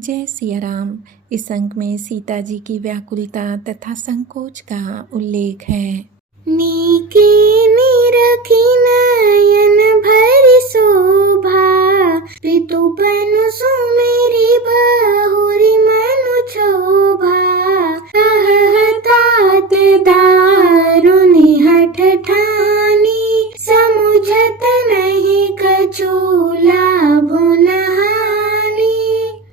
जय सिया राम। इस अंक में सीता जी की व्याकुलता तथा संकोच का उल्लेख है। नीकी निरखी नयन भरि शोभा, ऋतुपन सुमेरी बहुरी मनु क्षोभा। कहतात दारुनि हठ ठानी, समुझत नहीं कछु लाभु नहानी।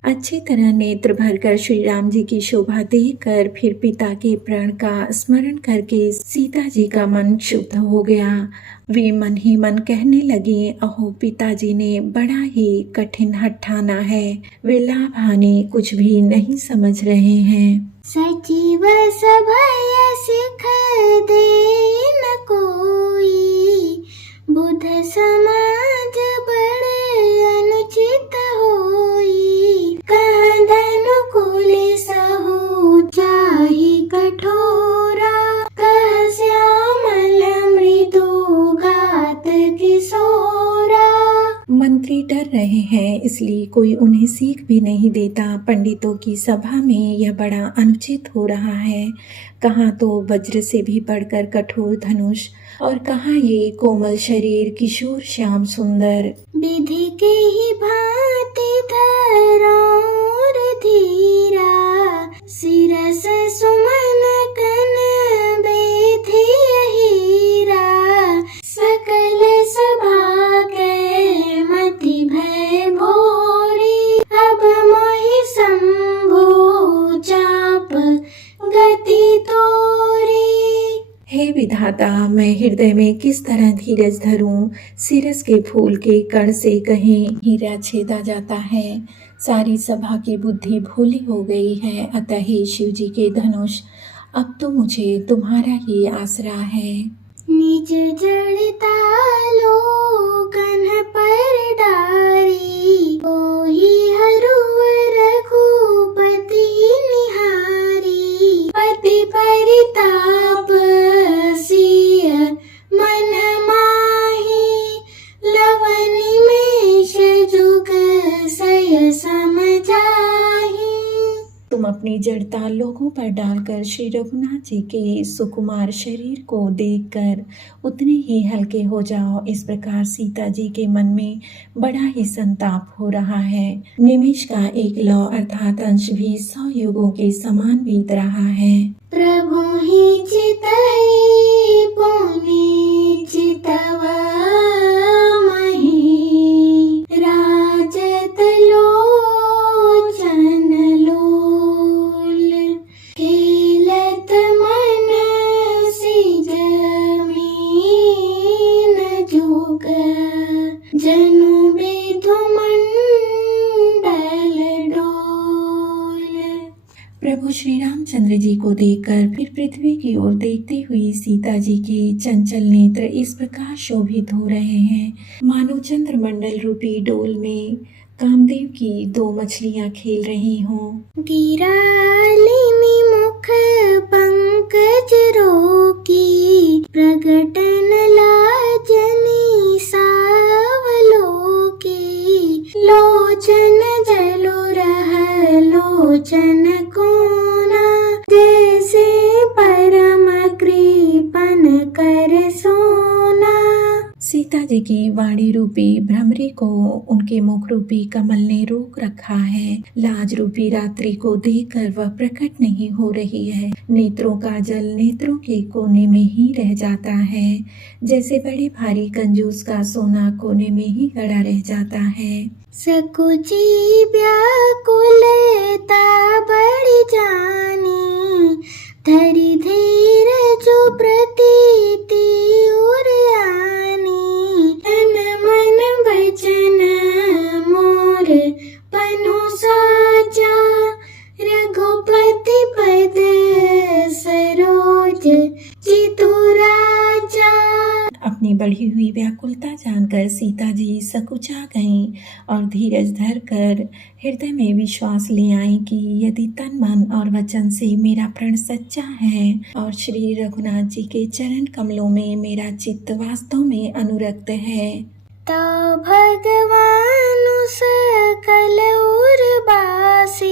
अच्छी तरह नेत्र भरकर श्री राम जी की शोभा देखकर फिर पिता के प्रण का स्मरण करके सीता जी का मन क्षुब्ध हो गया। वे मन ही मन कहने लगे, अहो पिताजी ने बड़ा ही कठिन हठ ठाना है, वे लाभ हानि कुछ भी नहीं समझ रहे हैं। सचिव सभय सिख दे न कोई, बुध समाज बड़े अनुचित होई। कहाँ धनुकुल सहु चाहि कठोरा, कह श्यामल मृदु गात किशोरा। मंत्री डर रहे हैं, इसलिए कोई उन्हें सीख भी नहीं देता। पंडितों की सभा में यह बड़ा अनुचित हो रहा है। कहाँ तो वज्र से भी बढ़कर कठोर धनुष, और कहाँ ये कोमल शरीर किशोर श्याम सुंदर। विधि के ही भांति धरौर धीरा, सिरस सुमन कन बेधि हीरा। सकल सभा के मति भय भोरी, अब मोहि शंभु चाप गति तोरी। हे विधाता, मैं हृदय में किस तरह धीरज धरूं। सिरस के फूल के कण से कहीं हीरा छेदा जाता है। सारी सभा की बुद्धि भूली हो गई है। अतः हे शिव जी के धनुष, अब तो मुझे तुम्हारा ही आसरा है। निज जड़ता लोकन पर डारी, ओहि हरुवर रघुपति निहारी। पति परिताप सिय मन माही, लवनि मेष जुग सय समझाही। तुम अपनी जड़ता लोगों पर डालकर श्री रघुनाथ जी के सुकुमार शरीर को देखकर उतने ही हल्के हो जाओ। इस प्रकार सीता जी के मन में बड़ा ही संताप हो रहा है। निमिष का एक लौ अर्थात अंश भी 100 युगों के समान बीत रहा है। प्रभु ही चितहि पुनि चितवा मही, राजत लोचन लोल। खेलत मन सिज मीन जुग, जनु बिधु मंडल डोल। प्रभु श्री रामचंद्र जी को देखकर फिर पृथ्वी की ओर देखती हुई सीता जी के चंचल नेत्र इस प्रकार शोभित हो रहे हैं, मानो चंद्रमंडल रूपी डोल में कामदेव की 2 मछलियां खेल रही हों। गिरालिनी मुख पंकज रोकी, प्रगटन लाजनी सावलोकी। लोचन जलु रह लोचन कोना, जैसे परम कृपन कर सोना। सीता जी की वाणी रूपी भ्रमरी को उनके मुख रूपी कमल ने रोक रखा है। लाज रूपी रात्रि को देखकर वह प्रकट नहीं हो रही है। नेत्रों का जल नेत्रों के कोने में ही रह जाता है, जैसे बड़े भारी कंजूस का सोना कोने में ही गड़ा रह जाता है। सकुची व्याकुलता बड़ी जानी, धरि धीर जो प्रतीति उर आनी। तन मन वचन मोर पनु साजा, रघुपति पद सरोज चितु राजा। अपनी बढ़ी हुई व्याकुलता जानकर सीता जी सकुचा गईं और धीरज धरकर हृदय में विश्वास ले आई कि यदि तन मन और वचन से मेरा प्रण सच्चा है और श्री रघुनाथ जी के चरण कमलों में मेरा चित्त वास्तव में अनुरक्त है, तो भगवान सकल उर्वासी,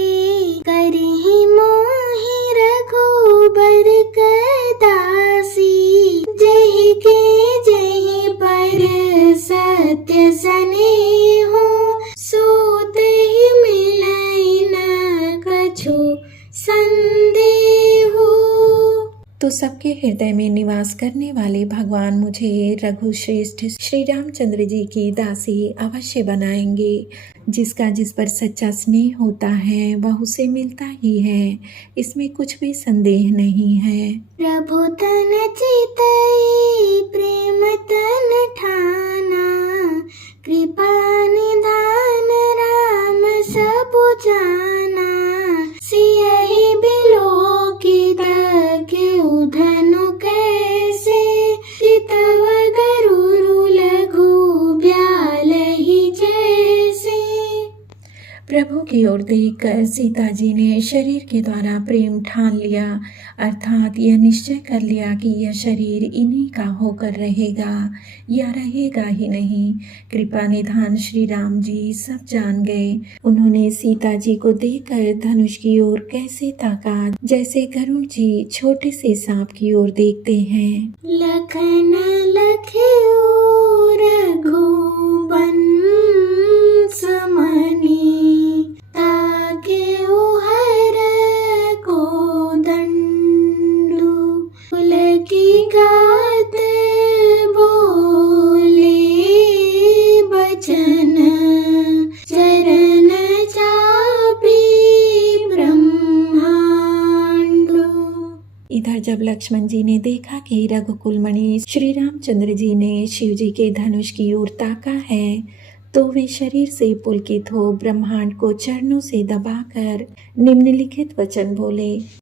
तो सबके हृदय में निवास करने वाले भगवान मुझे रघुश्रेष्ठ श्री रामचंद्र जी की दासी अवश्य बनाएंगे। जिसका जिस पर सच्चा स्नेह होता है वह उसे मिलता ही है, इसमें कुछ भी संदेह नहीं है। प्रभु तन चितई प्रेम तन ठाना, कृपा निधान राम सब जाना, सियहि बिलोकित केउ धनु कैसे, चितव गरुरु लघु ब्यालहि जैसे। प्रभु की ओर देखकर सीता जी ने शरीर के द्वारा प्रेम ठान लिया, अर्थात यह निश्चय कर लिया कि यह शरीर इन्हीं का होकर रहेगा या रहेगा ही नहीं। कृपा निधान श्री राम जी सब जान गए। उन्होंने सीता जी को देखकर धनुष की ओर कैसे ताका, जैसे गरुड़ जी छोटे से सांप की ओर देखते हैं। लखन लखियो रघुवंश मणि, ताकेउ हर कोदंडु, पुलकी गात बोले बचन, चरण चापी ब्रह्मांडु। इधर जब लक्ष्मण जी ने देखा कि रघुकुल मणि श्री रामचंद्र जी ने शिव जी के धनुष की ओर ताका है, तो वे शरीर से पुलकित हो ब्रह्मांड को चरणों से दबाकर निम्नलिखित वचन बोले।